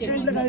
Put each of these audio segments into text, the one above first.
Leader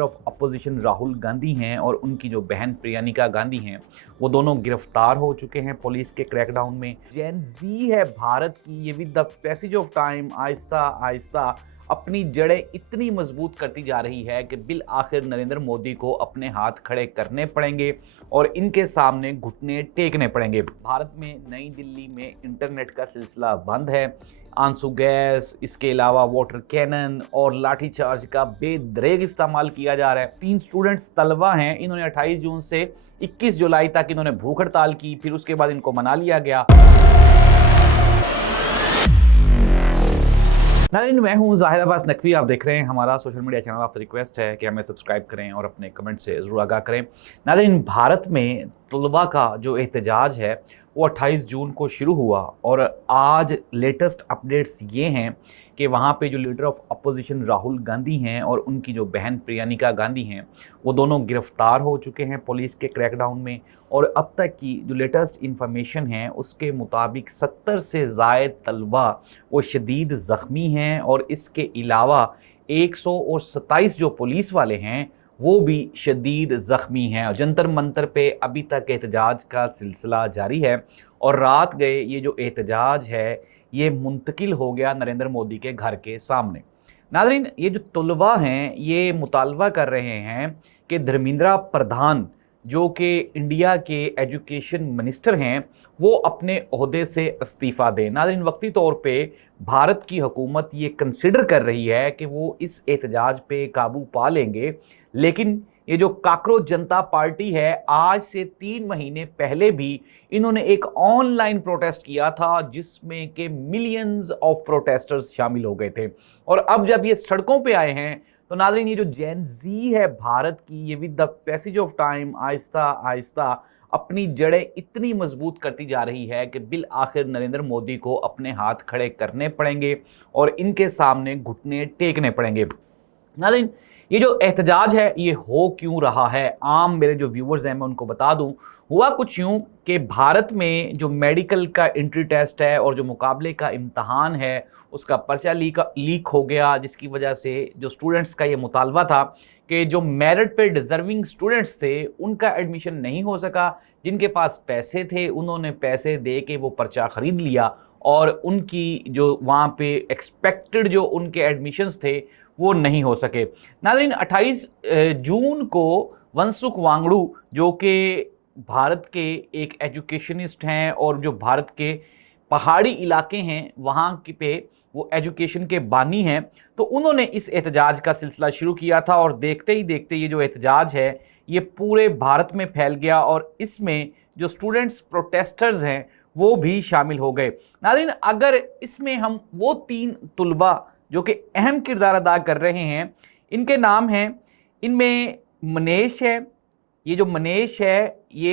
of opposition Rahul Gandhi हैं और उनकी जो बहन प्रियंका गांधी हैं, वो दोनों गिरफ्तार हो चुके हैं पुलिस के क्रैकडाउन में। जेन जी है भारत की, ये with the passage of time Aahista Aahista अपनी जड़ें इतनी मजबूत करती जा रही है कि बिल आखिर नरेंद्र मोदी को अपने हाथ खड़े करने पड़ेंगे और इनके सामने घुटने टेकने पड़ेंगे। भारत में नई दिल्ली में इंटरनेट का सिलसिला बंद है। आंसू गैस, इसके अलावा वाटर कैनन और लाठीचार्ज का बेदरेग इस्तेमाल किया जा रहा है। 3 स्टूडेंट्स तलबा हैं, इन्होंने 28 जून से 21 जुलाई तक इन्होंने भूख हड़ताल की, फिर उसके बाद इनको मना लिया गया। नाज़रीन, मैं हूं ज़ाहिर अब्बास नकवी, आप देख रहे हैं हमारा सोशल मीडिया चैनल। आपसे रिक्वेस्ट है कि हमें सब्सक्राइब करें और अपने कमेंट से ज़रूर आगाह करें। नाज़रीन, भारत में तलबा का जो एहतजाज है वो 28 जून को शुरू हुआ और आज लेटेस्ट अपडेट्स ये हैं कि वहाँ पे जो leader of opposition Rahul Gandhi हैं और उनकी जो बहन प्रियंका गांधी हैं, वो दोनों गिरफ्तार हो चुके हैं पुलिस के क्रैकडाउन में। और अब तक की जो लेटेस्ट इंफॉर्मेशन है उसके मुताबिक 70 से ज़ायद तलबा वो शदीद ज़ख्मी हैं और इसके अलावा 127 जो पुलिस वाले हैं वो भी शदीद ज़ख्मी हैं। जंतर मंतर पे अभी तक एहतजाज का सिलसिला जारी है और रात गए ये जो एहतजाज है ये मुंतकिल हो गया नरेंद्र मोदी के घर के सामने। नाज़रीन, ये जो तलबा हैं ये मुतालबा कर रहे हैं कि धर्मेंद्र प्रधान जो कि इंडिया के एजुकेशन मिनिस्टर हैं वो अपने ओहदे से इस्तीफ़ा दें। नाज़रीन, वक्ती तौर पे भारत की हुकूमत ये कंसिडर कर रही है कि वो इस एहतजाज पे काबू पा लेंगे, लेकिन ये जो काकरोच जनता पार्टी है आज से 3 महीने पहले भी इन्होंने एक ऑनलाइन प्रोटेस्ट किया था जिसमें के मिलियंस ऑफ प्रोटेस्टर्स शामिल हो गए थे। और अब जब ये सड़कों पे आए हैं तो नाज़रीन, ये जो जेन जी है भारत की, ये with the passage of time Aahista Aahista अपनी जड़ें इतनी मजबूत करती जा रही है कि बिल आखिर नरेंद्र मोदी को अपने हाथ खड़े करने पड़ेंगे और इनके सामने घुटने टेकने पड़ेंगे। नाज़रीन, ये जो एहतजाज है ये हो क्यों रहा है, आम मेरे जो व्यूवर्स हैं मैं उनको बता दूं। हुआ कुछ यूँ कि भारत में जो मेडिकल का एंट्री टेस्ट है और जो मुकाबले का इम्तहान है उसका पर्चा लीक हो गया, जिसकी वजह से जो स्टूडेंट्स का ये मुतालबा था कि जो मेरिट पे डिज़र्विंग स्टूडेंट्स थे उनका एडमिशन नहीं हो सका। जिनके पास पैसे थे उन्होंने पैसे दे के वो पर्चा ख़रीद लिया और उनकी जो वहाँ पे एक्सपेक्टेड जो उनके एडमिशन्स थे वो नहीं हो सके। नाज़रीन, 28 जून को वंसुक वांगड़ू जो कि भारत के एक एजुकेशनिस्ट हैं और जो भारत के पहाड़ी इलाके हैं वहाँ के पे वो एजुकेशन के बानी हैं, तो उन्होंने इस एहतजाज का सिलसिला शुरू किया था और देखते ही देखते ये जो एहतजाज है ये पूरे भारत में फैल गया और इसमें जो स्टूडेंट्स प्रोटेस्टर्स हैं वो भी शामिल हो गए। नाज़रीन, अगर इसमें हम वो 3 तलबा जो कि अहम किरदार अदा कर रहे हैं, इनके नाम हैं, इनमें मनीष है। ये जो मनीष है ये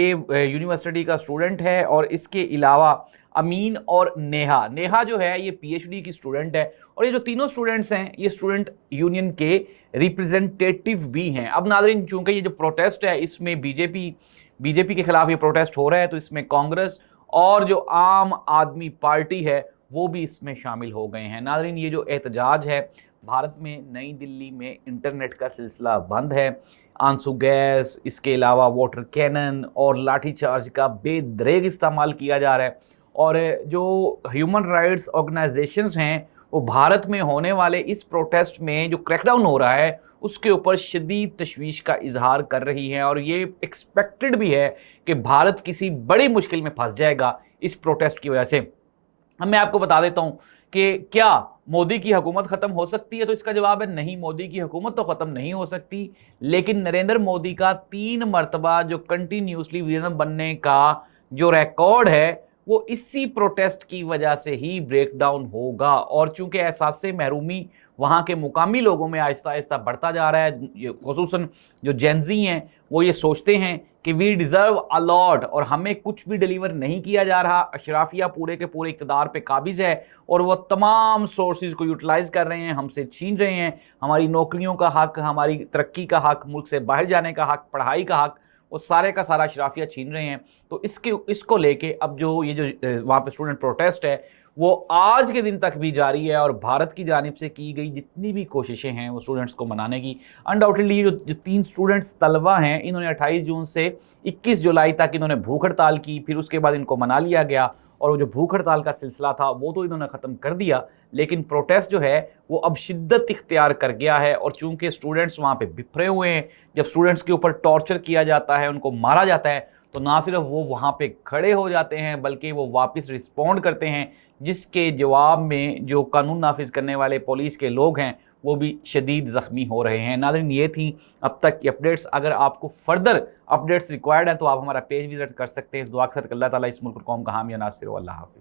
यूनिवर्सिटी का स्टूडेंट है और इसके अलावा अमीन और नेहा जो है ये पीएचडी की स्टूडेंट है। और ये जो तीनों स्टूडेंट्स हैं ये स्टूडेंट यूनियन के रिप्रेजेंटेटिव भी हैं। अब नाज़रीन, चूँकि ये जो प्रोटेस्ट है इसमें बीजेपी के खिलाफ ये प्रोटेस्ट हो रहा है, तो इसमें कांग्रेस और जो आम आदमी पार्टी है वो भी इसमें शामिल हो गए हैं। नाज़रीन, ये जो एहतजाज है भारत में नई दिल्ली में इंटरनेट का सिलसिला बंद है। आंसू गैस, इसके अलावा वाटर कैनन और लाठीचार्ज का बेदरेग इस्तेमाल किया जा रहा है। और जो ह्यूमन राइट्स ऑर्गेनाइजेशंस हैं वो भारत में होने वाले इस प्रोटेस्ट में जो क्रैकडाउन हो रहा है उसके ऊपर शदीद तशवीश का इजहार कर रही है और ये एक्सपेक्टेड भी है कि भारत किसी बड़ी मुश्किल में फंस जाएगा इस प्रोटेस्ट की वजह से। मैं आपको बता देता हूं कि क्या मोदी की हुकूमत ख़त्म हो सकती है, तो इसका जवाब है नहीं, मोदी की हुकूमत तो ख़त्म नहीं हो सकती, लेकिन नरेंद्र मोदी का 3 मरतबा जो कंटिन्यूसली विजन बनने का जो रिकॉर्ड है वो इसी प्रोटेस्ट की वजह से ही ब्रेक डाउन होगा। और चूंकि एहसास महरूमी वहाँ के मुकामी लोगों में आहिस्ता आहिस्ता बढ़ता जा रहा है, खुसूसन जो जेनजी हैं वो ये सोचते हैं कि वी डिज़र्व अ लॉट और हमें कुछ भी डिलीवर नहीं किया जा रहा। अशराफिया पूरे के पूरे इक़्तिदार पे काबिज़ है और वह तमाम सोर्सेज को यूटिलाइज़ कर रहे हैं, हमसे छीन रहे हैं हमारी नौकरियों का हक़, हमारी तरक्की का हक़, मुल्क से बाहर जाने का हक़, पढ़ाई का हक़, वो सारे का सारा अशराफिया छीन रहे हैं। तो इसको लेके अब जो ये जो वहाँ पे स्टूडेंट प्रोटेस्ट है वो आज के दिन तक भी जारी है और भारत की जानिब से की गई जितनी भी कोशिशें हैं वो स्टूडेंट्स को मनाने की, अनडाउटेडली जो 3 स्टूडेंट्स तलबा हैं, इन्होंने 28 जून से 21 जुलाई तक इन्होंने भूख हड़ताल की, फिर उसके बाद इनको मना लिया गया और वो जो भूख हड़ताल का सिलसिला था वो तो इन्होंने ख़त्म कर दिया, लेकिन प्रोटेस्ट जो है वो अब शिद्दत इख्तियार कर गया है। और चूंकि स्टूडेंट्स वहाँ पे बिखरे हुए हैं, जब स्टूडेंट्स के ऊपर टॉर्चर किया जाता है, उनको मारा जाता है, तो ना सिर्फ वो वहाँ पे खड़े हो जाते हैं बल्कि वो वापस रिस्पॉन्ड करते हैं, जिसके जवाब में जो कानून नाफिज करने वाले पुलिस के लोग हैं वो भी शदीद ज़ख्मी हो रहे हैं। नाज़रीन, ये थी अब तक की अपडेट्स। अगर आपको फर्दर अपडेट्स रिक्वायर्ड हैं तो आप हमारा पेज विजिट कर सकते हैं। इस दुआ के साथ अल्लाह ताला इस मुल्क को कौम का हामी नासिर हो। अल्लाह हाफ़िज़।